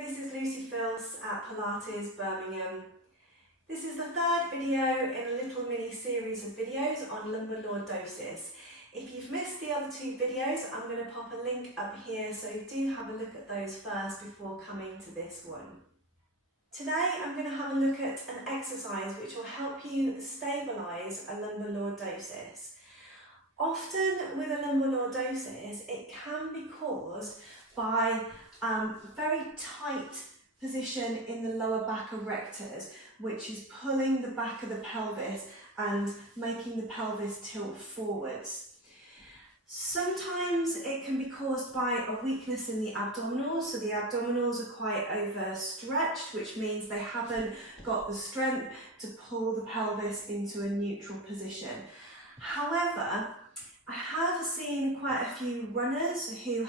this is Filce at Pilates Birmingham. This is the third video in a little mini series of videos on lumbar lordosis. If you've missed the other two videos, I'm going to pop a link up here, so do have a look at those first before coming to this one. Today I'm going to have a look at an exercise which will help you stabilise a lumbar lordosis. Often with a lumbar lordosis, it can be caused by very tight position in the lower back erectors, which is pulling the back of the pelvis and making the pelvis tilt forwards. Sometimes it can be caused by a weakness in the abdominals, so the abdominals are quite overstretched, which means they haven't got the strength to pull the pelvis into a neutral position. However, I have seen quite a few runners who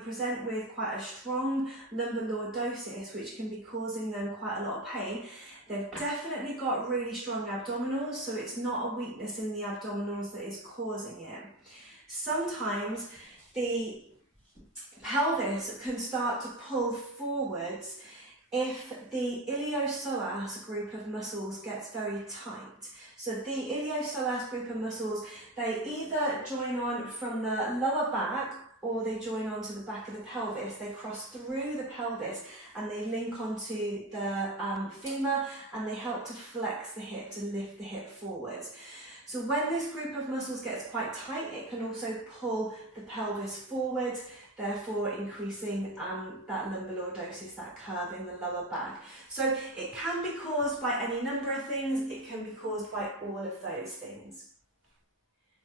present with quite a strong lumbar lordosis, which can be causing them quite a lot of pain. They've definitely got really strong abdominals, so it's not a weakness in the abdominals that is causing it. Sometimes the pelvis can start to pull forwards if the iliopsoas group of muscles gets very tight. So the iliopsoas group of muscles, they either join on from the lower back or they join onto the back of the pelvis. They cross through the pelvis and they link onto the femur, and they help to flex the hip, to lift the hip forwards. So when this group of muscles gets quite tight, it can also pull the pelvis forwards, therefore increasing that lumbar lordosis, that curve in the lower back. So it can be caused by any number of things. It can be caused by all of those things.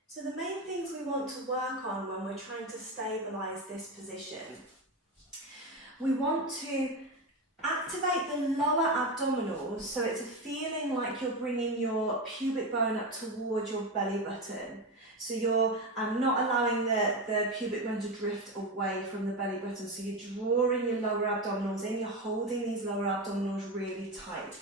So the main things we want to work on when we're trying to stabilise this position, we want to activate the lower abdominals, so it's a feeling like you're bringing your pubic bone up towards your belly button. So you're not allowing the pubic bone to drift away from the belly button. So you're drawing your lower abdominals in, you're holding these lower abdominals really tight.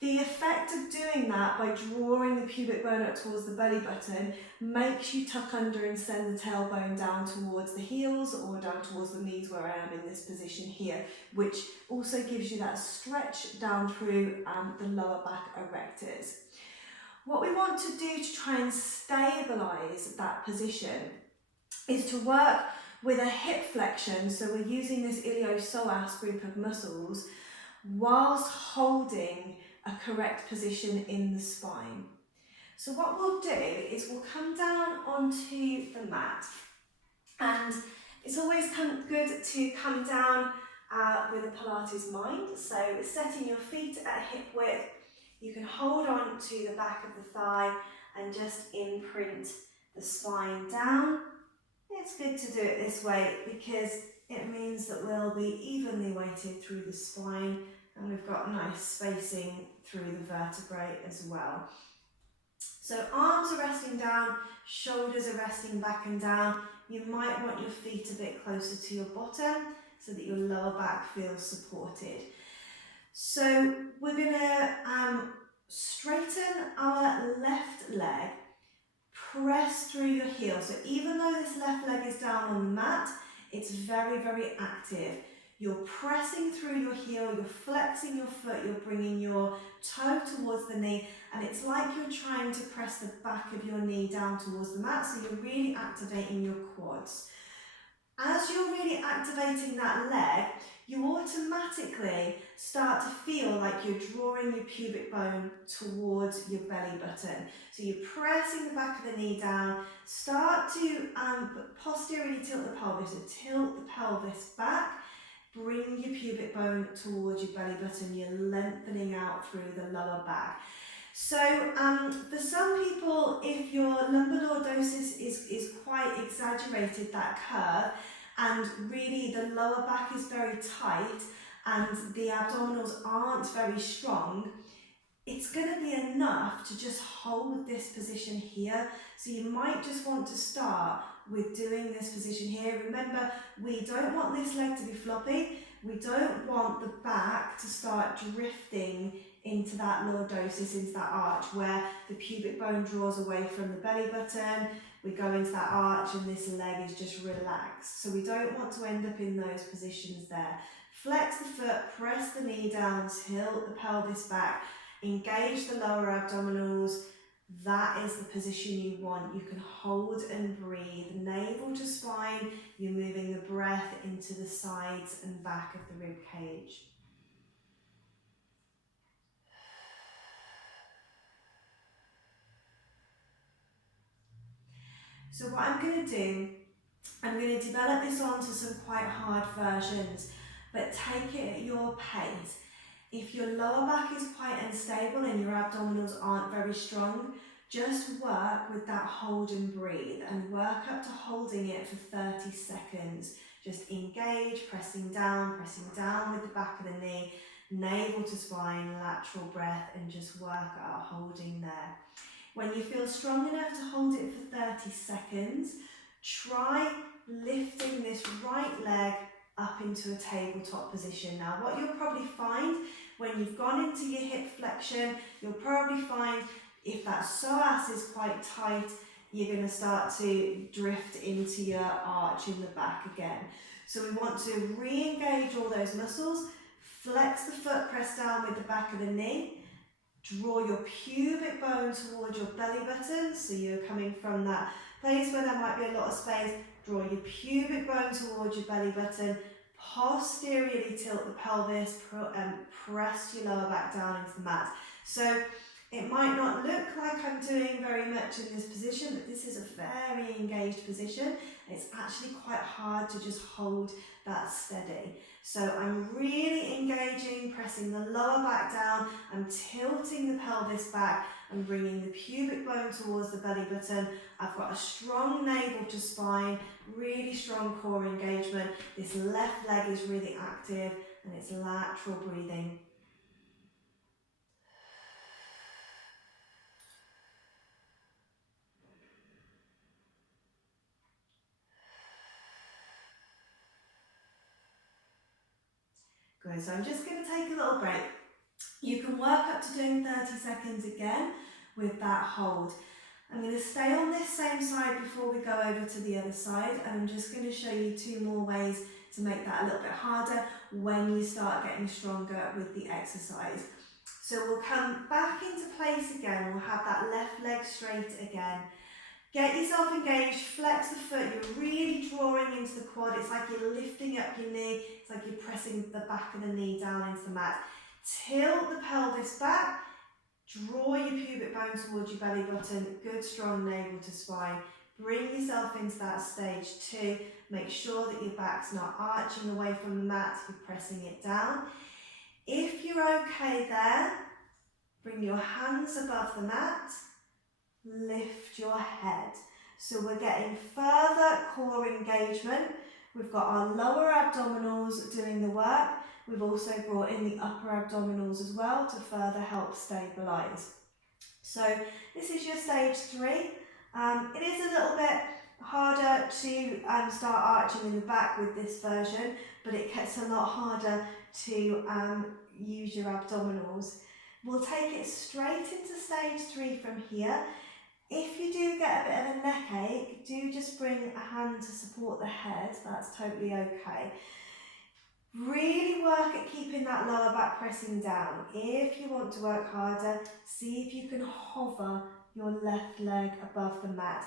The effect of doing that by drawing the pubic bone up towards the belly button makes you tuck under and send the tailbone down towards the heels or down towards the knees, where I am in this position here, which also gives you that stretch down through the lower back erectors. What we want to do to try and stabilise that position is to work with a hip flexion, so we're using this iliopsoas group of muscles whilst holding a correct position in the spine. So what we'll do is we'll come down onto the mat, and it's always good to come down with a Pilates mind. So setting your feet at hip width, you can hold on to the back of the thigh and just imprint the spine down. It's good to do it this way because it means that we'll be evenly weighted through the spine, and we've got nice spacing through the vertebrae as well. So arms are resting down, shoulders are resting back and down. You might want your feet a bit closer to your bottom so that your lower back feels supported. So we're going to straighten our left leg, press through your heel. So even though this left leg is down on the mat, it's very, very active. You're pressing through your heel, you're flexing your foot, you're bringing your toe towards the knee, and it's like you're trying to press the back of your knee down towards the mat, so you're really activating your quads. As you're really activating that leg, you automatically start to feel like you're drawing your pubic bone towards your belly button. So you're pressing the back of the knee down, start to posteriorly tilt the pelvis, so tilt the pelvis back. Bring your pubic bone towards your belly button, you're lengthening out through the lower back. So for some people, if your lumbar lordosis is quite exaggerated, that curve, and really the lower back is very tight and the abdominals aren't very strong, it's going to be enough to just hold this position here. So you might just want to start with doing this position here. Remember, we don't want this leg to be floppy. We don't want the back to start drifting into that lordosis, into that arch where the pubic bone draws away from the belly button. We go into that arch and this leg is just relaxed. So we don't want to end up in those positions there. Flex the foot, press the knee down, tilt the pelvis back, engage the lower abdominals. That is the position you want. You can hold and breathe, navel to spine. You're moving the breath into the sides and back of the rib cage. So what I'm going to do, I'm going to develop this onto some quite hard versions, but take it at your pace. If your lower back is quite unstable and your abdominals aren't very strong, just work with that hold and breathe and work up to holding it for 30 seconds. Just engage, pressing down with the back of the knee, navel to spine, lateral breath, and just work out holding there. When you feel strong enough to hold it for 30 seconds, try lifting this right leg up into a tabletop position. Now, what you'll probably find when you've gone into your hip flexion, you'll probably find if that psoas is quite tight, you're going to start to drift into your arch in the back again. So we want to re-engage all those muscles, flex the foot, press down with the back of the knee, draw your pubic bone towards your belly button, so you're coming from that place where there might be a lot of space, draw your pubic bone towards your belly button, posteriorly tilt the pelvis, and press your lower back down into the mat. So it might not look like I'm doing very much in this position, but this is a very engaged position. It's actually quite hard to just hold that steady. So I'm really engaging, pressing the lower back down, I'm tilting the pelvis back, I'm bringing the pubic bone towards the belly button. I've got a strong navel to spine, really strong core engagement. This left leg is really active and it's lateral breathing. Good, so I'm just going to take a little break. You can work up to doing 30 seconds again with that hold. I'm going to stay on this same side before we go over to the other side, and I'm just going to show you 2 more ways to make that a little bit harder when you start getting stronger with the exercise. So we'll come back into place again, we'll have that left leg straight again. Get yourself engaged, flex the foot, you're really drawing into the quad, it's like you're lifting up your knee, it's like you're pressing the back of the knee down into the mat. Tilt the pelvis back, draw your pubic bone towards your belly button, good strong navel to spine. Bring yourself into that stage 2, make sure that your back's not arching away from the mat, you're pressing it down. If you're okay there, bring your hands above the mat, lift your head. So we're getting further core engagement. We've got our lower abdominals doing the work. We've also brought in the upper abdominals as well to further help stabilise. So this is your stage 3. It is a little bit harder to start arching in the back with this version, but it gets a lot harder to use your abdominals. We'll take it straight into stage 3 from here. If you do get a bit of a neck ache, do just bring a hand to support the head, that's totally okay. Really work at keeping that lower back pressing down. If you want to work harder, see if you can hover your left leg above the mat.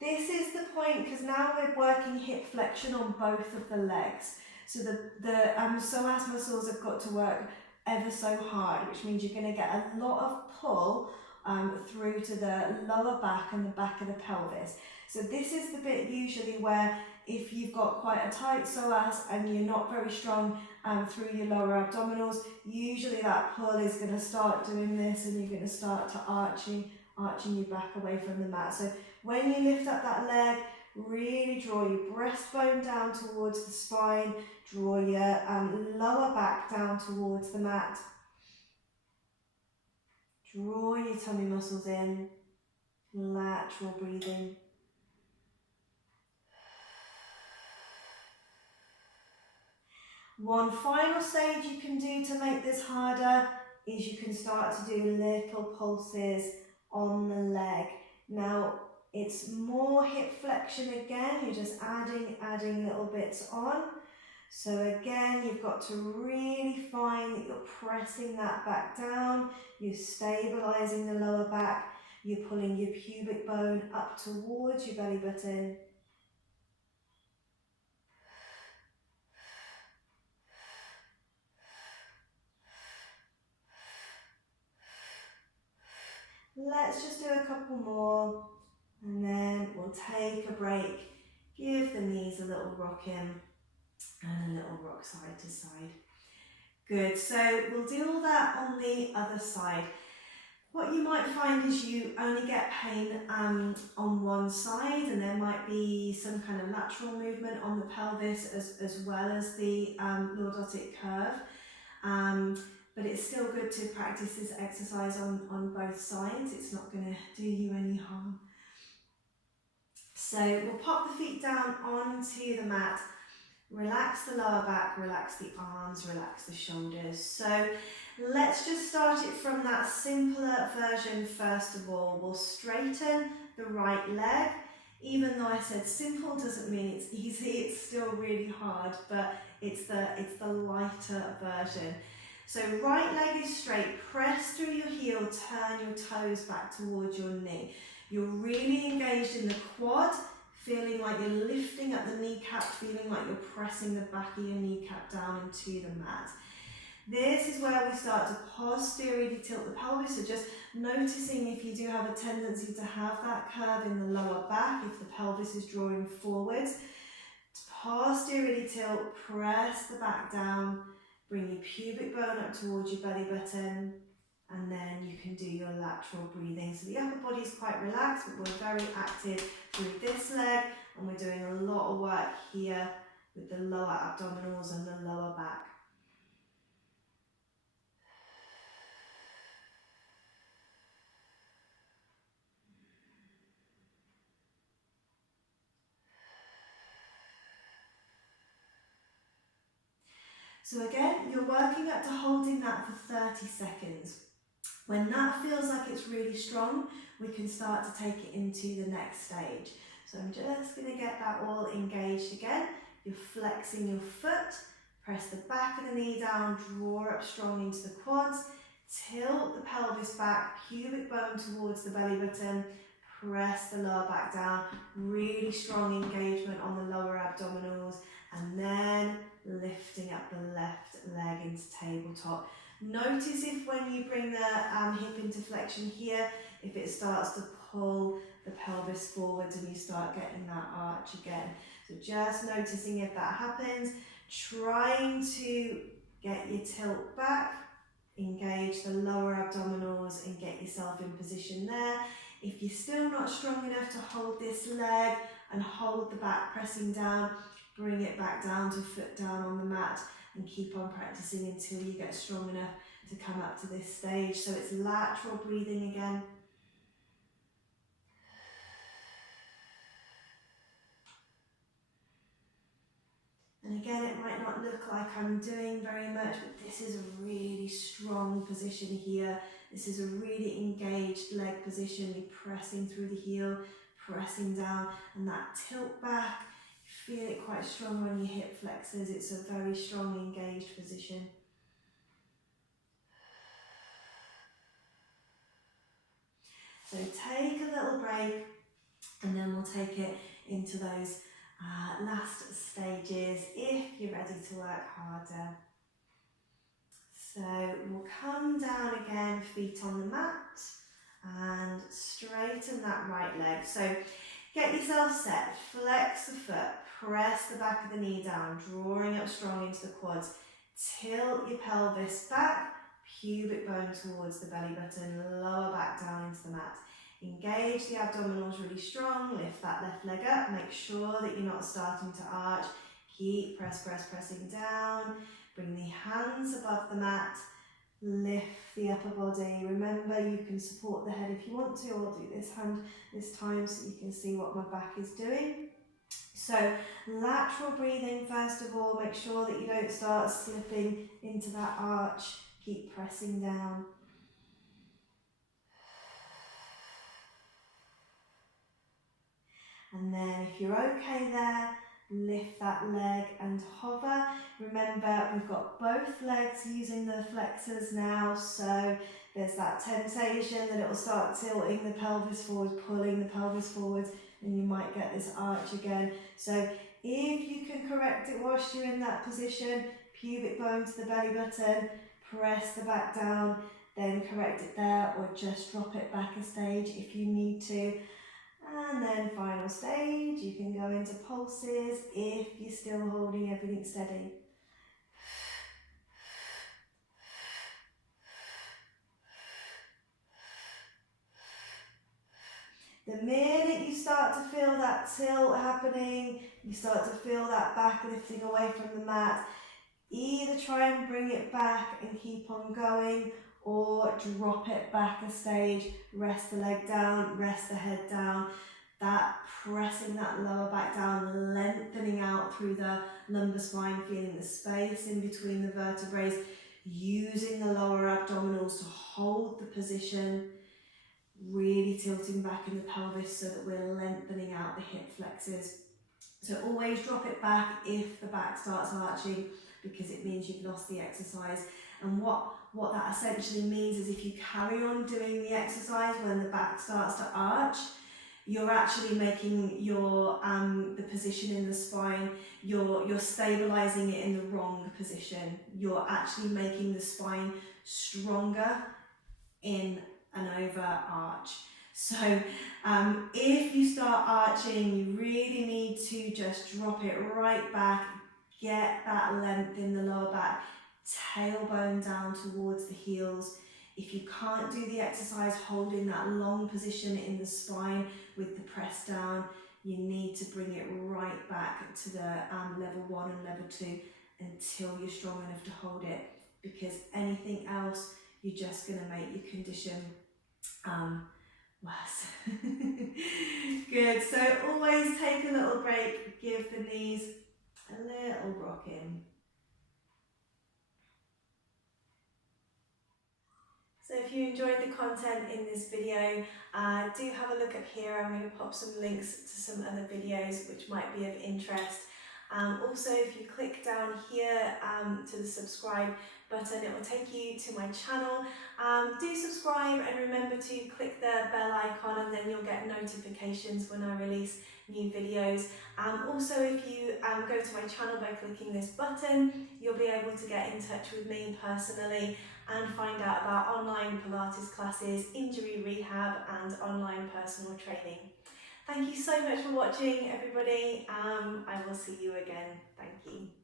This is the point, because now we're working hip flexion on both of the legs. So the psoas muscles have got to work ever so hard, which means you're going to get a lot of pull through to the lower back and the back of the pelvis. So this is the bit usually where if you've got quite a tight psoas and you're not very strong through your lower abdominals, usually that pull is going to start doing this and you're going to start to arching your back away from the mat. So when you lift up that leg, really draw your breastbone down towards the spine, draw your lower back down towards the mat. Draw your tummy muscles in, lateral breathing. One final stage you can do to make this harder is you can start to do little pulses on the leg. Now it's more hip flexion again, you're just adding little bits on. So again, you've got to really find that you're pressing that back down, you're stabilising the lower back, you're pulling your pubic bone up towards your belly button. Let's just do a couple more and then we'll take a break. Give the knees a little rock in and a little rock side to side. Good, so we'll do all that on the other side. What you might find is you only get pain on one side, and there might be some kind of lateral movement on the pelvis as well as the lordotic curve. But it's still good to practice this exercise on both sides. It's not going to do you any harm. So we'll pop the feet down onto the mat. Relax the lower back, relax the arms, relax the shoulders. So let's just start it from that simpler version first of all. We'll straighten the right leg. Even though I said simple doesn't mean it's easy, it's still really hard, but it's the lighter version. So right leg is straight, press through your heel, turn your toes back towards your knee. You're really engaged in the quad, feeling like you're lifting up the kneecap, feeling like you're pressing the back of your kneecap down into the mat. This is where we start to posteriorly tilt the pelvis, so just noticing if you do have a tendency to have that curve in the lower back, if the pelvis is drawing forwards. Posteriorly tilt, press the back down, bring your pubic bone up towards your belly button, and then you can do your lateral breathing. So the upper body is quite relaxed, but we're very active through this leg, and we're doing a lot of work here with the lower abdominals and the lower back. So again, you're working up to holding that for 30 seconds. When that feels like it's really strong, we can start to take it into the next stage. So I'm just going to get that all engaged again. You're flexing your foot, press the back of the knee down, draw up strong into the quads, tilt the pelvis back, pubic bone towards the belly button, press the lower back down, really strong engagement on the lower abdominals, and then lifting up the left leg into tabletop. Notice if when you bring the hip into flexion here, if it starts to pull the pelvis forwards and you start getting that arch again. So just noticing if that happens, trying to get your tilt back, engage the lower abdominals and get yourself in position there. If you're still not strong enough to hold this leg and hold the back pressing down, bring it back down to foot down on the mat and keep on practicing until you get strong enough to come up to this stage. So it's lateral breathing again. And again, it might not look like I'm doing very much, but this is a really strong position here. This is a really engaged leg position. You're pressing through the heel, pressing down, and that tilt back. You feel it quite strong on your hip flexors. It's a very strong engaged position. So take a little break, and then we'll take it into those last stages if you're ready to work harder. So we'll come down again, feet on the mat, and straighten that right leg. So get yourself set, flex the foot, press the back of the knee down, drawing up strong into the quads, tilt your pelvis back, pubic bone towards the belly button, lower back down into the mat. Engage the abdominals really strong, lift that left leg up, make sure that you're not starting to arch. Keep pressing down, bring the hands above the mat, lift the upper body. Remember, you can support the head if you want to. I'll do this hand this time so you can see what my back is doing. So lateral breathing first of all, make sure that you don't start slipping into that arch. Keep pressing down. And then if you're okay there, Lift that leg and hover. Remember, we've got both legs using the flexors now, so there's that temptation that it will start tilting the pelvis forward, pulling the pelvis forward, and you might get this arch again. So if you can correct it whilst you're in that position, pubic bone to the belly button, press the back down, then correct it there, or just drop it back a stage if you need to. And then final stage, you can go into pulses if you're still holding everything steady. The minute you start to feel that tilt happening, you start to feel that back lifting away from the mat, either try and bring it back and keep on going, or drop it back a stage, rest the leg down, rest the head down. That pressing that lower back down, lengthening out through the lumbar spine, feeling the space in between the vertebrae, using the lower abdominals to hold the position, really tilting back in the pelvis so that we're lengthening out the hip flexors. So always drop it back if the back starts arching, because it means you've lost the exercise. And what that essentially means is if you carry on doing the exercise when the back starts to arch, you're actually making your the position in the spine, you're stabilising it in the wrong position. You're actually making the spine stronger in an over arch. So if you start arching, you really need to just drop it right back, get that length in the lower back, tailbone down towards the heels. If you can't do the exercise holding that long position in the spine with the press down, you need to bring it right back to the level 1 and level 2 until you're strong enough to hold it, because anything else, you're just going to make your condition worse. Good, so always take a little break, give the knees a little rocking. So if you enjoyed the content in this video, do have a look up here. I'm going to pop some links to some other videos which might be of interest. Also, if you click down here to the subscribe button, it will take you to my channel. Do subscribe and remember to click the bell icon, and then you'll get notifications when I release new videos. Also, if you go to my channel by clicking this button, you'll be able to get in touch with me personally and find out about online Pilates classes, injury rehab and online personal training. Thank you so much for watching, everybody. I will see you again. Thank you.